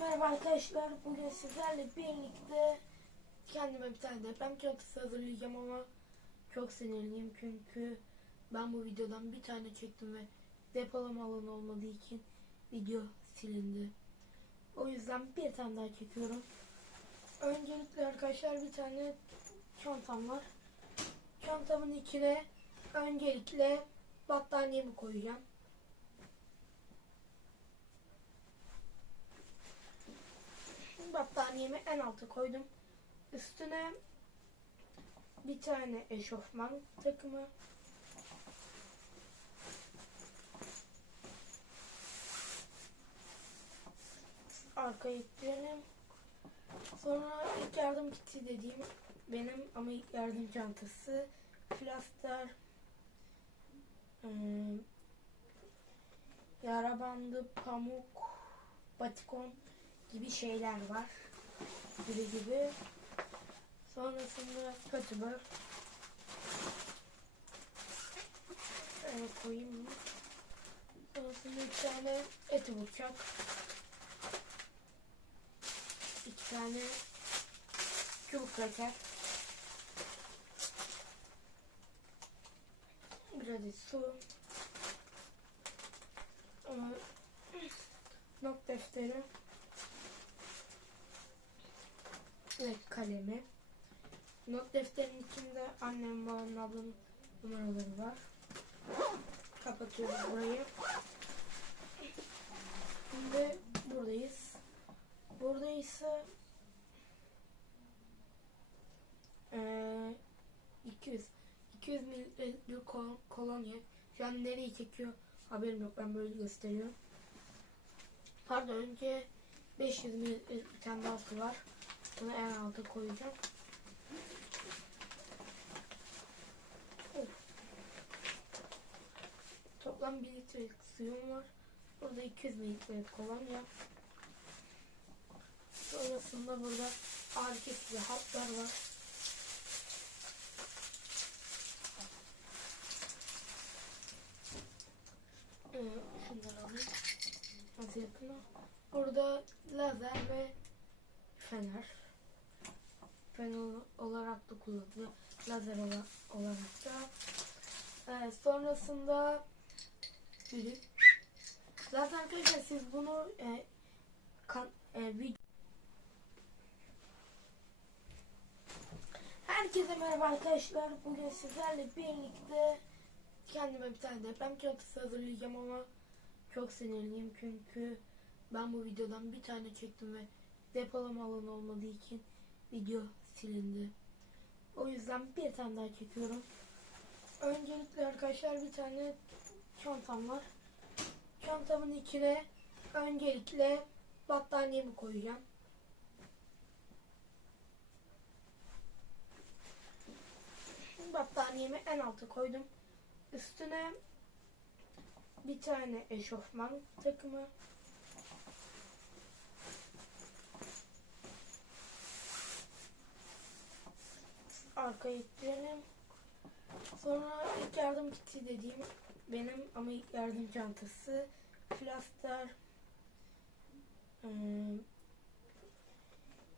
merhaba arkadaşlar. Bugün sizlerle birlikte kendime bir tane deprem çantası hazırlayacağım ama çok sinirliyim çünkü ben bu videodan bir tane çektim ve depolama alanı olmadığı için video silindi. O yüzden bir tane daha çekiyorum. Öncelikle arkadaşlar bir tane çantam var. Çantamın içine öncelikle battaniyemi koyacağım. Battaniyemi en alta koydum. Üstüne bir tane eşofman takımı. Arkaya ittirelim. Sonra ilk yardım kiti dediğim benim ama ilk yardım çantası. Plaster. Hmm, yara bandı, pamuk, batikon gibi şeyler var. Gibi gibi. Sonrasında kötübör. Şöyle koyayım mı? Sonrasında bir tane eti bıçak. İki tane çubuk kraker. Bir adet su. Not defteri. Ve kalemi. Not defterinin içinde annem, babamın, ablamın numaraları var. Kapatıyoruz burayı. Şimdi buradayız. Burada ise eee 200 200 mililitre kol- kolonya. Şu an nereyi çekiyor haberim yok. Ben böyle gösteriyorum. Pardon önce 500 mililitre bir tane daha su var. Bunu en alta koyacağım. Toplam 1 litrelik suyum var. Burada 200 mililitrelik kolonya. Sonrasında burada ağrı kesici hatlar var. Ee, şunları alayım. Az yakına. Burada lazer ve fener. Fener olarak da kullanılıyor. Lazer ola- olarak da. Ee, sonrasında. Zaten arkadaşlar siz bunu e, kan, e, vid- Herkese merhaba arkadaşlar. Bugün sizlerle birlikte kendime bir tane deprem çantası hazırlayacağım ama çok sinirliyim çünkü ben bu videodan bir tane çektim ve depolama alanı olmadığı için video silindi. O yüzden bir tane daha çekiyorum. Öncelikle arkadaşlar bir tane çantam var. Çantamın içine öncelikle battaniyemi koyacağım. Battaniyemi en alta koydum. Üstüne bir tane eşofman takımı. Arkaya ittirelim. Sonra ilk yardım kiti dediğim benim ama ilk yardım çantası. Plaster. Hmm,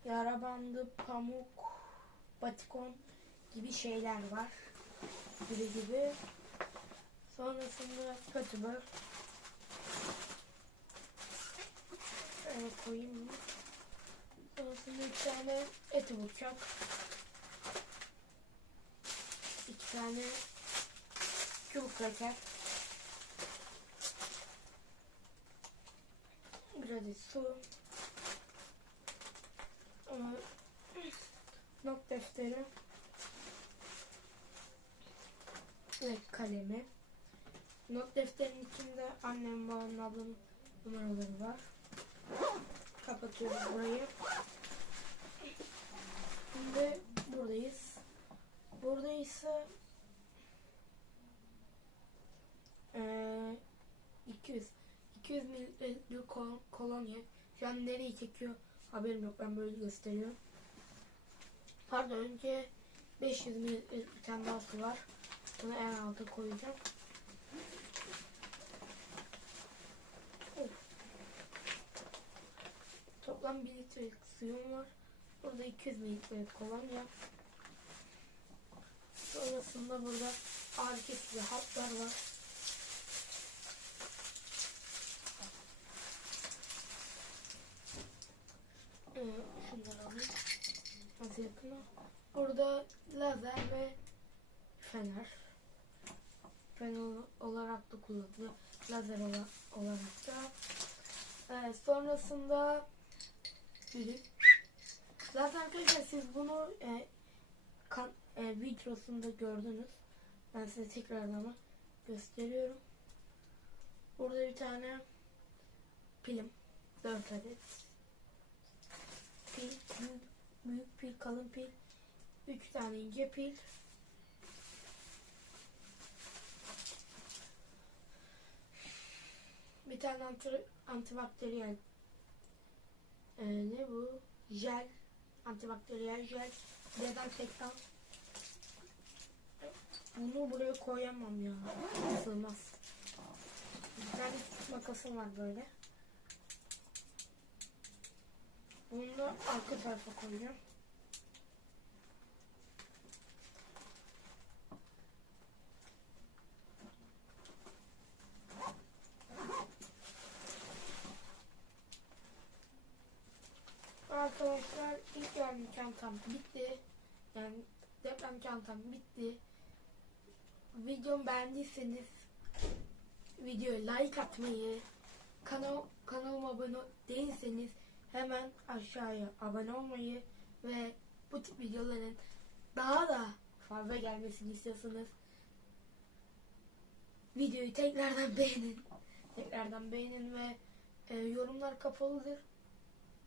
yara bandı, pamuk, batikon gibi şeyler var. Gibi gibi. Sonrasında kötübör. Şöyle koyayım mı? Sonrasında bir tane eti bıçak. Tane çubuk kraker. Bir su. Not defteri. Ve kalemi. Not defterinin içinde annem, babamın, ablamın numaraları var. Kapatıyoruz burayı. Şimdi buradayız. Burada ise eee 200 200 mililitre kol- kolonya. Şu an nereyi çekiyor haberim yok. Ben böyle gösteriyorum. Pardon önce 500 mililitre bir tane daha su var. Bunu en alta koyacağım. Toplam 1 litrelik suyum var. Burada 200 mililitrelik kolonya. Sonrasında burada ağrı kesici haplar var. Ee, şunları alayım. Az yakına. Burada lazer ve fener. Fener olarak da kullanılıyor. Lazer ola- olarak da. Ee, sonrasında bir Zaten arkadaşlar siz bunu e, kan, e, videosunda gördünüz. Ben size tekrardan ama gösteriyorum. Burada bir tane pilim. 4 adet. Pil, büyük, büyük pil, kalın pil. 3 tane ince pil. Bir tane anti, antibakteriyel e, ne bu? Jel. Antibakteriyel jel. Dezenfektan. Bunu buraya koyamam ya. Sığmaz. Bir makasım var böyle. Bunu da arka tarafa koyacağım. Arkadaşlar ilk yardım çantam bitti. Yani deprem çantam bitti. Videomu beğendiyseniz videoya like atmayı, kanal kanalıma abone değilseniz hemen aşağıya abone olmayı ve bu tip videoların daha da fazla gelmesini istiyorsanız videoyu tekrardan beğenin. Tekrardan beğenin ve e, yorumlar kapalıdır.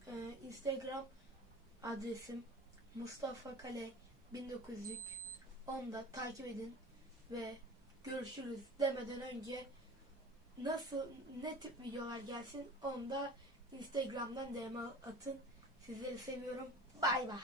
E, Instagram adresim Mustafa Kale 1900 onu da takip edin ve görüşürüz demeden önce nasıl ne tip videolar gelsin onu da Instagram'dan DM atın. Sizleri seviyorum. Bay bay.